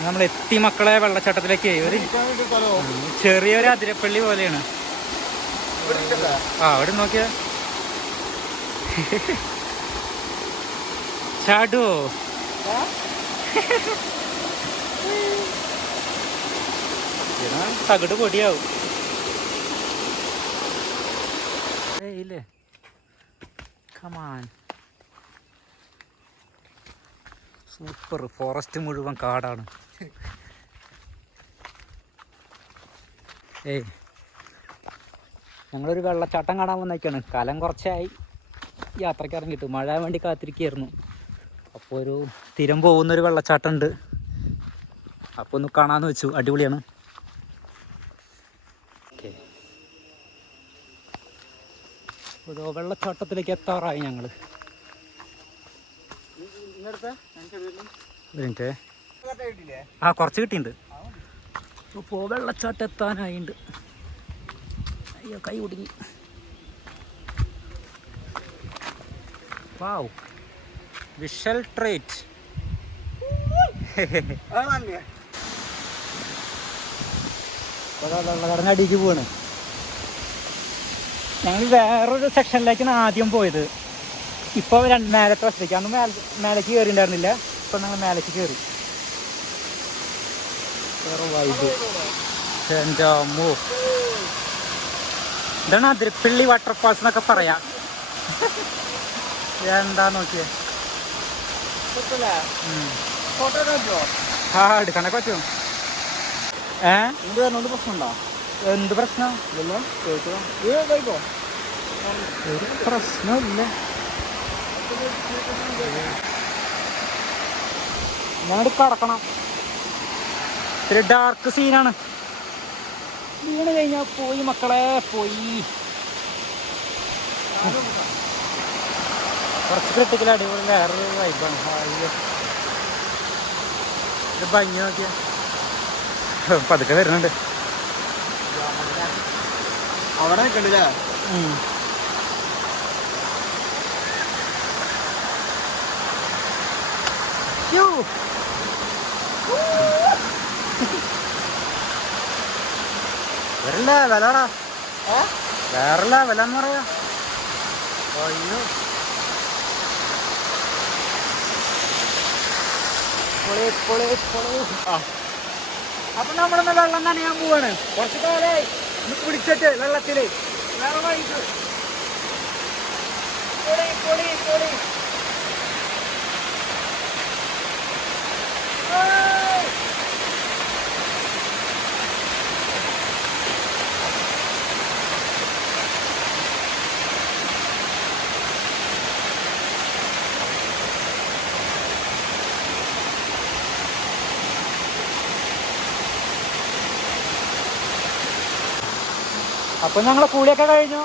നമ്മൾ എത്തി മക്കളെ വെള്ളച്ചാട്ടത്തിലേക്ക്. ഒരു ചെറിയൊരു അതിരപ്പള്ളി പോലെയാണ്. അവിടെ നോക്കിയ ചാടുവോ? തകിട് പൊടിയാവും. ഇല്ലേ കമാൻ. സൂപ്പർ. ഫോറസ്റ്റ് മുഴുവൻ കാടാണ്. ഞങ്ങളൊരു വെള്ളച്ചാട്ടം കാണാൻ വന്നേക്കാണ്. കാലം കുറച്ചായി യാത്രയ്ക്ക് ഇറങ്ങിയിട്ട്. മഴ വേണ്ടി കാത്തിരിക്കുകയായിരുന്നു. അപ്പോൾ ഒരു സ്ഥിരം പോകുന്നൊരു വെള്ളച്ചാട്ടം ഉണ്ട്. അപ്പോൾ ഒന്ന് കാണാമെന്ന് വെച്ചു. അടിപൊളിയാണ്. ഓക്കെ, ഒരു വെള്ളച്ചാട്ടത്തിലേക്ക് എത്താറായി ഞങ്ങൾ. കുറച്ച് കിട്ടിയിട്ടുണ്ട്. അപ്പോൾ വെള്ളച്ചാട്ടം എത്താനായിട്ടുണ്ട്. അയ്യോ കൈ കുടുങ്ങി. വാവ്, വിഷ്വൽ ട്രീറ്റ്. വെള്ളക്കടങ്ങടിക്ക് പോവാണ്. ഞങ്ങൾ വേറൊരു സെക്ഷനിലേക്കാണ് ആദ്യം പോയത്. ഇപ്പോൾ മേലത്തെ വശത്തേക്ക്. അന്ന് മേലേക്ക് കയറിയിട്ടുണ്ടായിരുന്നില്ല. ഇപ്പം ഞങ്ങൾ മേലേക്ക് കയറി. വേറെ വൈബ്. എൻ്റെ അമ്മോ, ഇതാണ് അതിരപ്പള്ളി വാട്ടർഫാൾസ് എന്നൊക്കെ പറയാം. എന്താ നോക്കിയേ. എടുക്കാനൊക്കെ പറ്റുമോ? പ്രശ്നമുണ്ടോ? എന്ത് പ്രശ്നം? ഒരു പ്രശ്നമില്ല. ഞാനിത് കടക്കണം. ഇത്തിരി ഡാർക്ക് സീനാണ്. വീണ് കഴിഞ്ഞാൽ പോയി മക്കളെ, പോയി. കുറച്ച് ക്രിട്ടിക്കൽ അടിപൊളി വേറൊരു വൈബാണ്. ഇത് ഭംഗി നോക്കിയ പതുക്കെ വരുന്നുണ്ട്. അവിടെ നിൽക്കണ്ടില്ലേ? വരില്ല വിലടാ. വേറല്ല വില എന്ന് പറയാ. അയ്യോ, അപ്പൊ നമ്മളൊന്ന് വെള്ളം നനയാൻ പോവാണ്. കുറച്ച് കാലമായി പിടിച്ചിട്ട് വെള്ളത്തില്. വേറെ വഴിക്ക് പൊളി പൊളി പൊളി. അപ്പോൾ ഞങ്ങളെ കൂലിയൊക്കെ കഴിഞ്ഞു.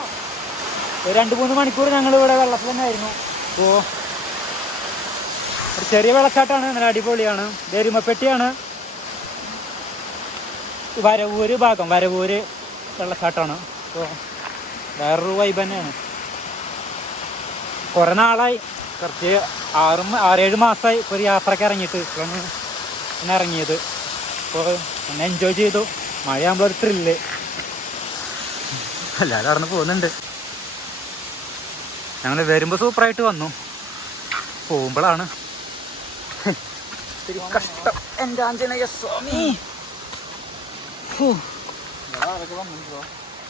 ഒരു 2-3 മണിക്കൂർ ഞങ്ങൾ ഇവിടെ വെള്ളത്തിൽ തന്നെ ആയിരുന്നു. അപ്പോൾ ഒരു ചെറിയ വെള്ളച്ചാട്ടമാണ്, നല്ല അടിപൊളിയാണ്. എരുമപ്പെട്ടിയാണ് വരവൂര് ഭാഗം. വരവൂര് വെള്ളച്ചാട്ടമാണ്. അപ്പോൾ വേറൊരു വൈബ് തന്നെയാണ്. കുറേ നാളായി, കുറച്ച് 6-7 മാസമായി ഇപ്പോൾ ഒരു യാത്രയ്ക്ക് ഇറങ്ങിയിട്ട്. ഇപ്പോഴാണ് പിന്നെ ഇറങ്ങിയത്. അപ്പോൾ ഒന്ന് എൻജോയ് ചെയ്തു. മഴയാകുമ്പോൾ ഒരു ത്രില്ല്. എല്ലാവരും അവിടെ നിന്ന് പോകുന്നുണ്ട്. ഞങ്ങൾ വരുമ്പോൾ സൂപ്പറായിട്ട് വന്നു. പോകുമ്പോഴാണ് കഷ്ടം. എൻ്റെ ആഞ്ജനേയ സ്വാമി.